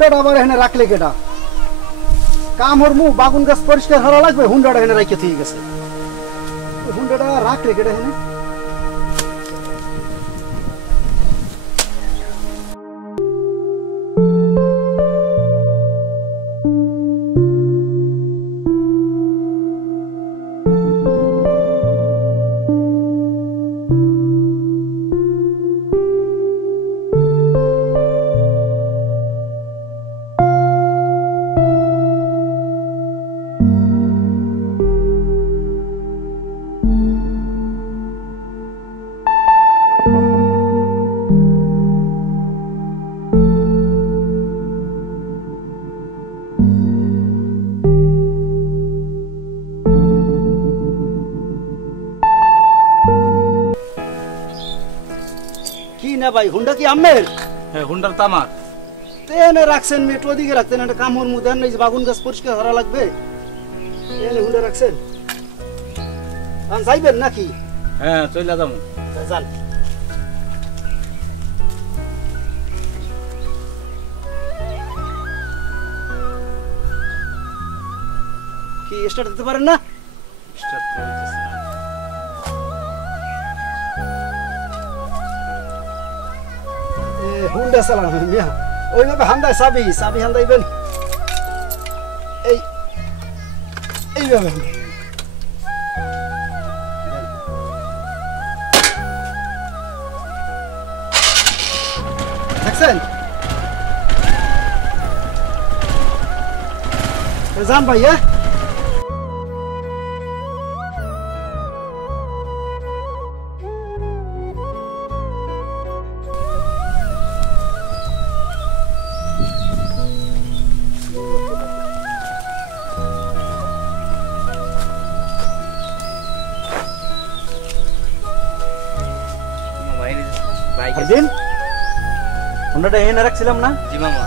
হুন্ডাটা আবার এখানে রাখলে কেটা কাম হরমু বাগুন গাছ পরিষ্কার করা লাগবে হুন্ডাটা এখানে রাখে ঠিক আছে হুন্ডাটা রাখলে কেটা এখানে না ভাই হুন্ডা কি আমের হ্যাঁ হুন্ডার তামাক তেনে রাখছেন মেট ওদিকে রাখতেন একটা কামড় মুদেন এই যে বাগুন গাছ পরিষ্কার করা লাগবে এনে হুন্ডা রাখছেন আন যাইবেন নাকি হ্যাঁ চলে যাবো যান কি স্টার্ট দিতে পারেন না স্টার্ট করতেছি না হুন্ডা চালানো মিয়া ওইভাবে হান্দায় চাবি হান্দাইবেন এইভাবে দেখছেন যান ভাই হ্যাঁ দিন হুন্ডাটা এনে রাখছিলাম না জি মামা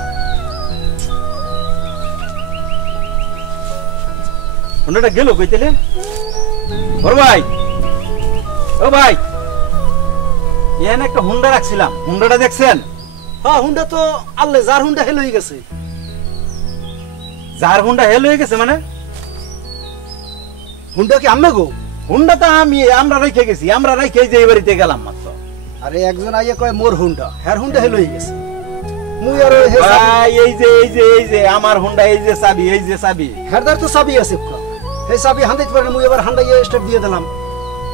হুন্ডাটা গেল কইতেলে ওর ভাই ও ভাই এনে একটা হুন্ডা রাখছিলাম হুন্ডাটা দেখছেন হ্যাঁ হুন্ডা তো আল্লে যার হুন্ডা হেল হয়ে গেছে যার হুন্ডা হেল হয়ে গেছে মানে হুন্ডা কি আম্মে গো হুন্ডা তো আমরা রেখে গেছি আমরা রেখে যে এই বাড়িতে গেলাম মাত্র আরে একজন আইয়া কয় মোর হুন্ডা হের হুন্ডা হেল হয়ে গেছে মুই আর এই যে আমার হুন্ডা এই যে চাবি হেরদার তো চাবি আছে এই চাবি হান্দাইতে পারে মুই এবার হান্দাইয়া স্টার্ট দিয়ে দিলাম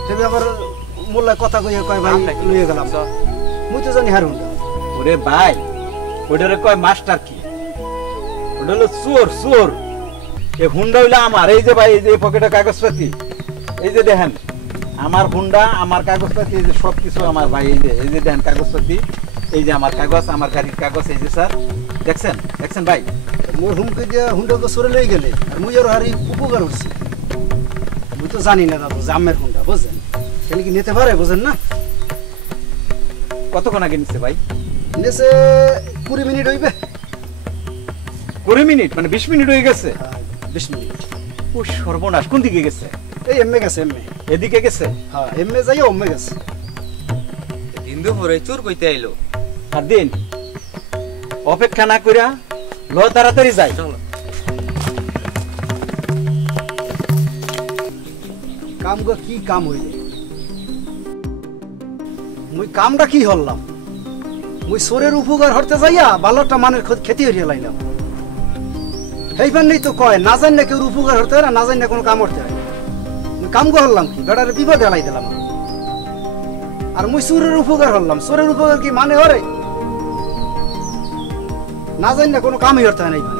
তবে আবার মোল্লা কথা কইয়া কয় ভাই লইয়া গেলাম মুই তো জানি হের হুন্ডা ওরে ভাই ওটারে কয় মাস্টার কি ওটা হলো চোর এই হুন্ডা হইলো আমার এই যে ভাই এই যে পকেটে কাগজপাতি এই যে দেখেন আমার হুন্ডা আমার কাগজপাতি এই যে সবকিছু আমার ভাই এই যে দেখেন কাগজপাতি এই যে আমার কাগজ আমার গাড়ির কাগজ এই যে স্যার দেখছেন ভাই মোর হুমকে দিয়ে হুন্ডাকে সরে লই গেলে আর মুই আর হারি উপকার হচ্ছে মুই তো জানি না দাদু জামের হুন্ডা বুঝছেন তাহলে কি নিতে পারে বুঝেন না কতক্ষণ আগে নিচ্ছে ভাই নেছে 20 মিনিট হইবে 20 মিনিট মানে 20 মিনিট হয়ে গেছে 20 মিনিট ও সর্বনাশ কোন দিকে গেছে এই এমএ গেছে এমএ এদিকে গেছে হ্যাঁ এমএ যাই ওমে গেছে হিন্দু পরে চুর কইতে আইলো আর দিন অপেক্ষা না কইরা লো তাড়াতাড়ি যাই চলো কাম গো কি কাম হইলে মুই কামটা কি হল্লাম মুই সোরের উপকার হরতে যাইয়া বালরটা মানের ক্ষতি হইয়া লাইলাম এইবার নেই তো কয় না জান না কেউ উপকার হতে হয় না জান না কোনো কাম করতে হয় মুই কাম গো হল্লাম কি বেটারে বিপদে লাই দিলাম আর মুই সোরের উপকার হল্লাম সোরের উপকার কি মানে হরে না জান না কোনো কামই করতে হয় না এইবার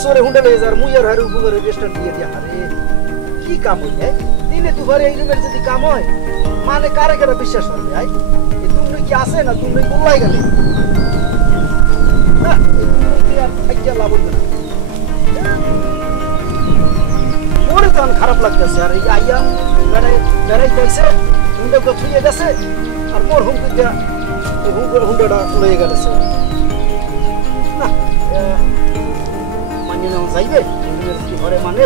सोरे हुंडे ले जार मुयर हरु बुगर रजिस्टर दिए दिया अरे की काम होय दिने दुपारे এই রুমের যদি কাম হয় মানে কারে কারে বিশ্বাস করবে আই এই তুমি কি আছে না তুমি বললাই গেলে না তুমি আর আইয়া লাভ হবে না মোরে তো খারাপ লাগতেছে আর এই আইয়া বেড়াই যাইছে হুন্ডা তো ছুঁয়ে গেছে আর মোর হুমকি দিয়া হুন্ডাটা লয়ে গেছে না যাইবে ঘরে মানে